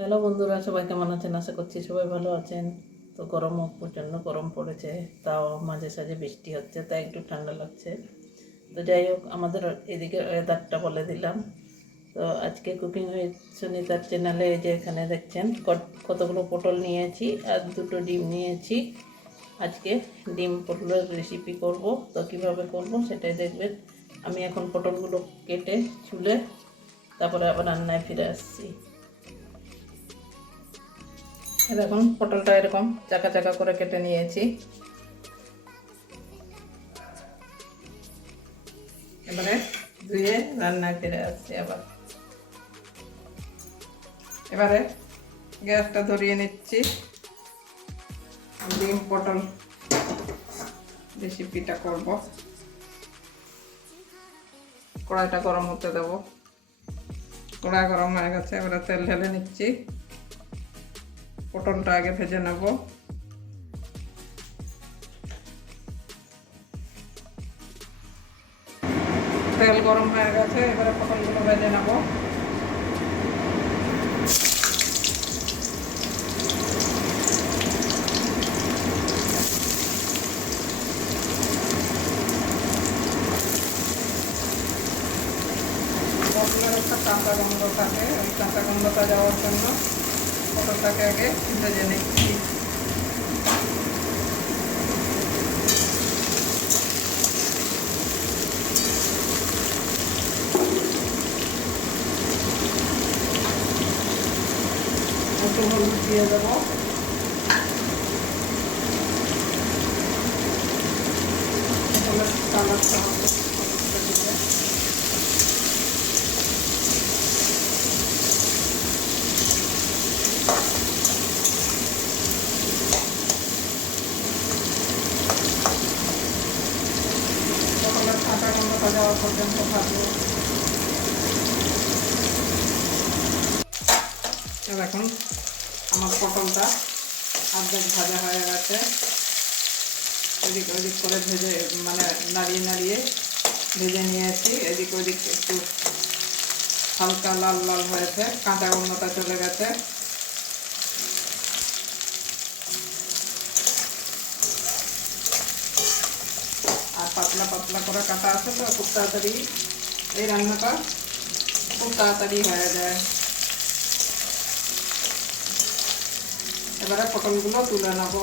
Hello বন্ধুরা, সবাই কেমন আছেন? আশা করছি সবাই ভালো আছেন। তো গরম প্রচণ্ড গরম পড়েছে, তাও মাঝে সাঝে বৃষ্টি হচ্ছে, তাই একটু ঠান্ডা লাগছে। তো যাই হোক, আমাদের এদিকে ওয়েদারটা বলে দিলাম। তো আজকে কুকিং উইথ সুনিতার চ্যানেলে যে এখানে দেখছেন, কত- কতগুলো পটল নিয়েছি আর দুটো ডিম নিয়েছি। আজকে ডিম পটলের রেসিপি করব। তো কীভাবে করব সেটাই দেখবেন। আমি এখন পটলগুলো কেটে চুলে তারপরে আবার রান্নায় ফিরে আসছি। দেখুন, পটলটা এরকম চাকা চাকা করে কেটে নিয়েছি। এবারে ধুয়ে রান্নায় ফিরে আসছি আবার। এবারে গ্যাসটা ধরিয়ে নিচ্ছি। ডিম, পটল রেসিপিটা করব। কড়াইটা গরম হতে দেবো। কড়া গরম হয়ে গেছে, এবারে তেল ঢেলে নিচ্ছি। পটলটা আগে ভেজে নেব। তেল গরম হয়ে গেছে এবারে পটলগুলো ভেজে নেব পটলের একটা কাঁচা গন্ধ থাকে ওই কাঁচা গন্ধটা যাওয়ার জন্য পটলটাকে আগে ভেজে নিচ্ছি একটু হবে হলুদটা দিলে পটলের গন্ধটা যাওয়া পর্যন্ত ভাজবো তো দেখুন, আমার পটলটা অর্ধেক ভাজা হয়ে গেছে। এদিক ওদিক করে ভেজে মানে নাড়িয়ে নাড়িয়ে ভেজে নিয়েছি। এদিক ওদিক একটু হালকা লাল লাল হয়েছে, কাঁচা গন্ধটা চলে গেছে আর পাতলা করে কাটা আছে তো, খুব তাড়াতাড়ি এই রান্নাটা খুব তাড়াতাড়ি হয়ে যায়। এবারে পটলগুলো তুলে নেব।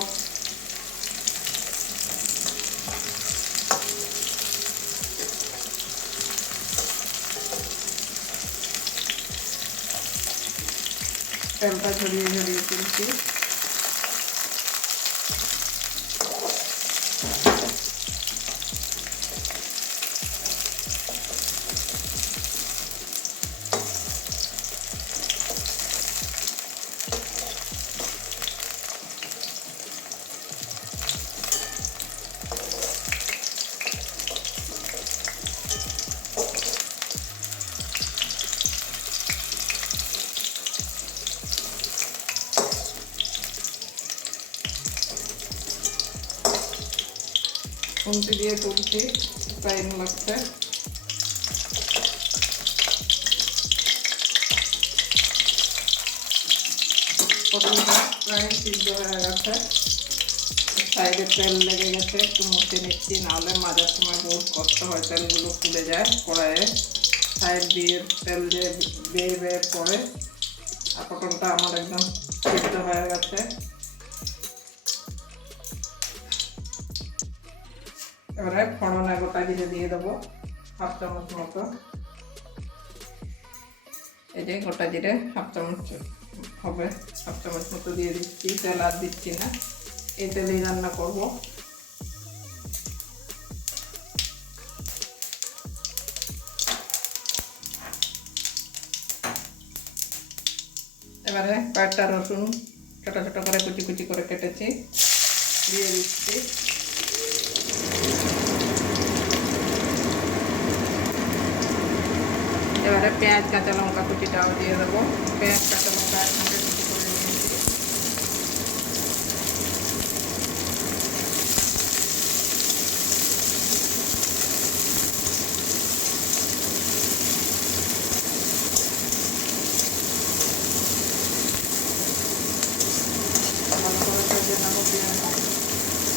তেলটা ঝরিয়ে ঝরিয়ে তুলছি। খুন্তি দিয়ে তুলছি টাইম লাগছে। প্রায় সিদ্ধ হয়ে গেছে। সাইডে তেল লেগে গেছে, একটু মুছে নিচ্ছি, নাহলে মাজার সময় বহুত কষ্ট হয়, তেলগুলো ফুলে যায় কড়াইয়ে। সাইড দিয়ে তেল দিয়ে বেয়ে বেয়ে পড়ে আর পটলটা আমার একদম সিদ্ধ হয়ে গেছে। এবারে ফড়না গোটা জিরে দিয়ে দেবো হাফ চামচ মতো। এই যে গোটা জিরে হাফ চামচ হবে, হাফ চামচ মতো দিয়ে দিচ্ছি, তেল আর দিচ্ছি না। এই তেলেই রান্না করব। এবারে কয়েকটা রসুন ছোটো ছোটো করে কুচি কুচি করে কেটেছি, দিয়ে দিচ্ছি এবারে পেঁয়াজ কাঁচা লঙ্কা কুচিটাও দিয়ে দেবো। পেঁয়াজ কাঁচা লঙ্কা একসাথে কুচি করে নিয়েছি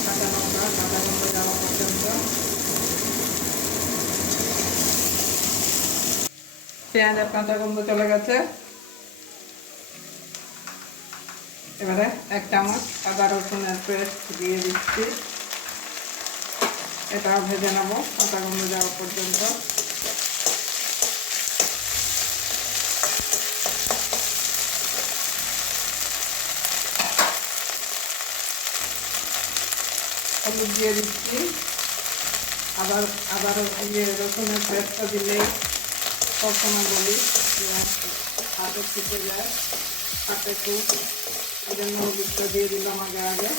হালকা কাঁচা গন্ধ যাওয়া পর্যন্ত পেঁয়াজের কাঁচা গন্ধ চলে গেছে। এবারে এক চামচ আদা রসুনের পেস্ট দিয়ে দিচ্ছি। এটাও ভেজে নেব কাঁচা গন্ধ যাওয়া পর্যন্ত। হলুদ দিয়ে দিচ্ছি। আবার আবার ইয়ে রসুনের পেস্টটা দিলেই সবসময় বলি হাতে ফুটে যায়, হাতে খুব এই জন্য হলুদটা দিয়ে দিলাম আগে আগে।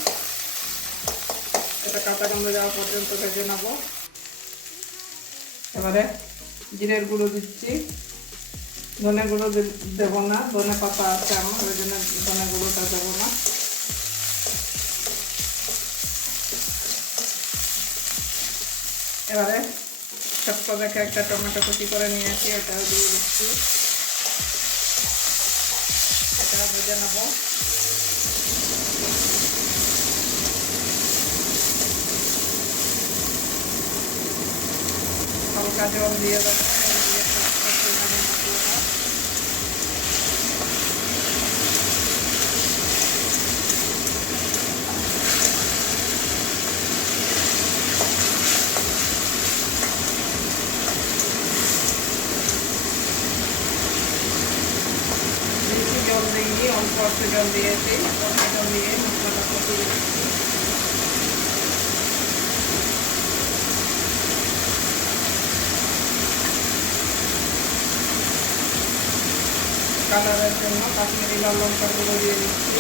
এটা কাঁচা গন্ধ যাওয়া পর্যন্ত ভেজে নেব। এবারে জিরের গুঁড়ো দিচ্ছি। ধনে গুঁড়ো দেবো না, ধনে পাতা আছে আমার, ওই জন্য ধনে গুঁড়োটা দেবো না। এবারে ছোট্ট দেখে একটা টমেটো কুচি করে নিয়ে আসি, ওটাও দিয়ে দিচ্ছি। এটা ভেজে নেব। হালকা জল দিয়ে দেবো জল দিয়ে কষিয়ে নেব মশলাটা। বেশি জল দিইনি অল্প অল্প জল দিয়েছি অল্প জল দিয়ে মশলাটা কষিয়ে দিচ্ছি কালারের জন্য কাশ্মীরি লাল লঙ্কার গুঁড়ো দিয়ে দিচ্ছি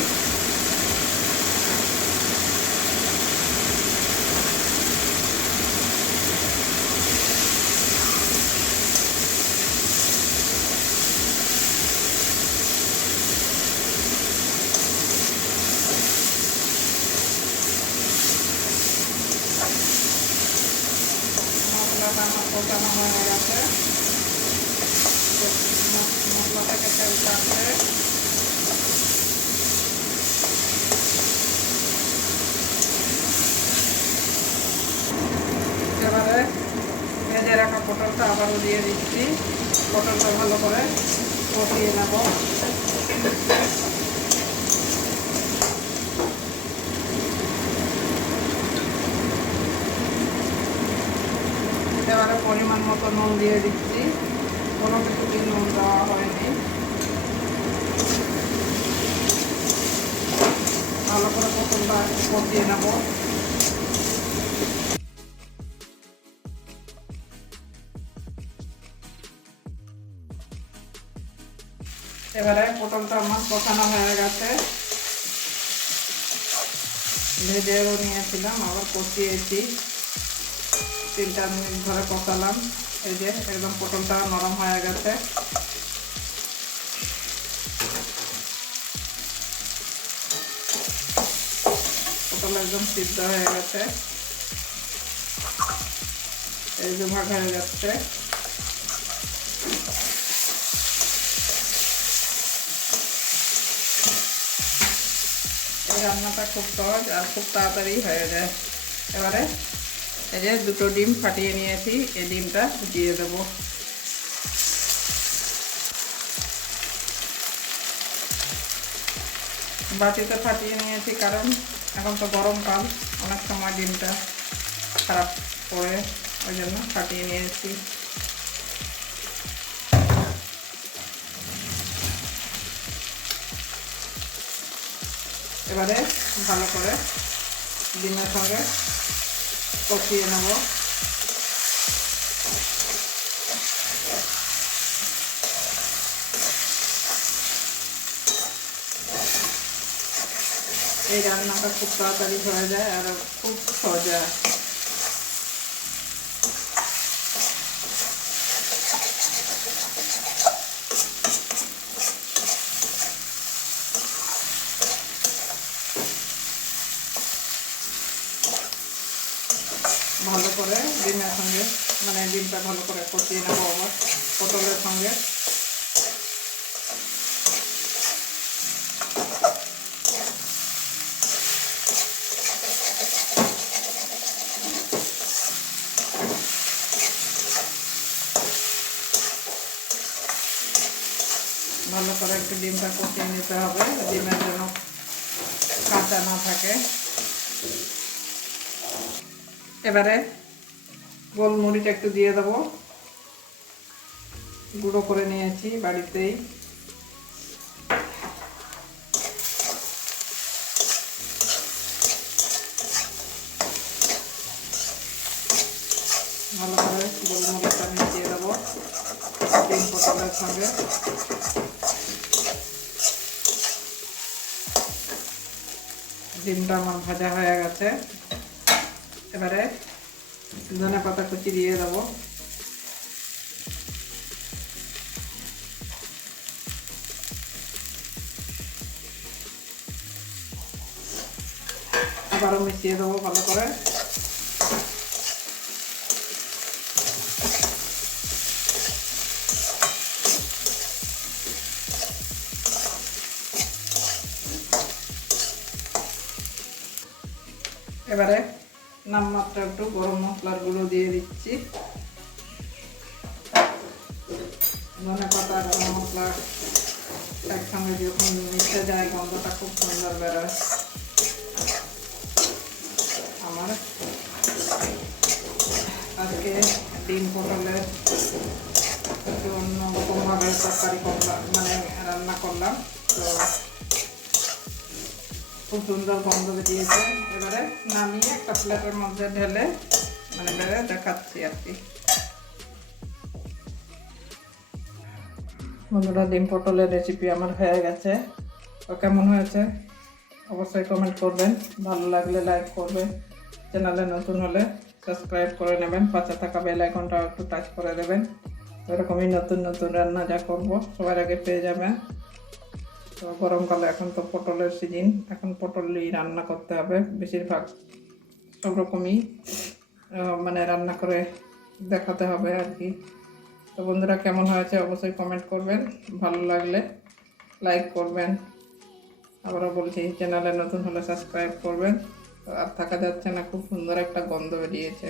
মশলাটা হয়ে গেছে। মশলা থেকে তেল টানবে এবারে ভেজে রাখা পটলটা আবারও দিয়ে দিচ্ছি পটলটা ভালো করে কষিয়ে নেব এবারে পরিমাণ মতো নুন দিয়ে দিচ্ছি। কোনো কিছুতে নুন দেওয়া হয়নি। ভালো করে পটলটা কষিয়ে নেব। এবারে পটলটা আমার কষানো হয়ে গেছে। ভেজেও নিয়েছিলাম, আবার কষিয়েছি। তিন চার মিনিট ধরে কষালাম। এই যে, একদম পটলটা নরম হয়ে গেছে। পটল একদম সিদ্ধ হয়ে গেছে। এই যে ভাগ হয়ে যাচ্ছে। এই রান্নাটা খুব সহজ আর খুব তাড়াতাড়ি হয়ে যায়। এবারে এই দুটো ডিম ফাটিয়ে নিয়েছি, এই ডিমটা দিয়ে দেবো। বাটিতে ফাটিয়ে নিয়েছি, কারণ এখন তো গরমকাল অনেক সময় ডিমটা খারাপ পড়ে, ওই জন্য ফাটিয়ে নিয়েছি। এবারে ভালো করে ডিমের সঙ্গে কষিয়ে নেব এই রান্নাটা খুব তাড়াতাড়ি হয়ে যায় আর খুব সহজা মানে ডিমটা ভালো করে কষিয়ে নেব আবার পটলের সঙ্গে। ভালো করে একটু ডিমটা কষিয়ে নিতে হবে, ডিমের যেন কাঁচা না থাকে। এবারে গোলমরিচ একটু দিয়ে দেবো। গুঁড়ো করে নিয়েছি বাড়িতেই। ভালো করে গোলমরিচটা মিশিয়ে দেবো ডিম পটলের সঙ্গে। ডিমটা আমার ভাজা হয়ে গেছে। এবারে ধনে পাতা কুচি দিয়ে দেবো। আবারও মিশিয়ে দেবো ভালো করে। এবারে নামমাত্র একটু গরম মশলার গুঁড়ো দিয়ে দিচ্ছি। ধনে পাতা, গরম মশলা একসঙ্গে যখন মিশে যায়, গন্ধটা খুব সুন্দর বেরোয়। আমার আজকে ডিম পটলের একটু অন্যরকমভাবে তরকারি করলাম মানে রান্না করলাম, তো খুব সুন্দর গন্ধ বেরিয়েছে। এবারে নামিয়ে একটা প্লেটের মধ্যে ঢেলে মানে বেড়ে দেখাচ্ছি আর কি। বন্ধুরা, ডিম পটলের রেসিপি আমার হয়ে গেছে। তো কেমন হয়েছে? অবশ্যই কমেন্ট করবেন। ভালো লাগলে লাইক করবেন। চ্যানেলে নতুন হলে সাবস্ক্রাইব করে নেবেন। পাশে থাকা বেল আইকনটা একটু টাচ করে দেবেন। এরকমই নতুন নতুন রান্না যা করব, সবার আগে পেয়ে যাবেন। তো গরমকালে এখন তো পটলের সিজন এখন পটলই রান্না করতে হবে বেশিরভাগ। সব রকমই মানে রান্না করে দেখাতে হবে আর কি। তো বন্ধুরা, কেমন হয়েছে অবশ্যই কমেন্ট করবেন। ভালো লাগলে লাইক করবেন। আবারও বলছি চ্যানেলে নতুন হলে সাবস্ক্রাইব করবেন। তো আর থাকা যাচ্ছে না, খুব সুন্দর একটা গন্ধ বেরিয়েছে।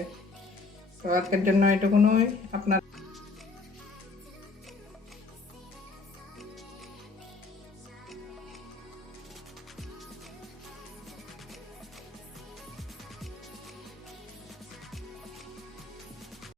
তো আজকের জন্য এটুকুনই। আপনার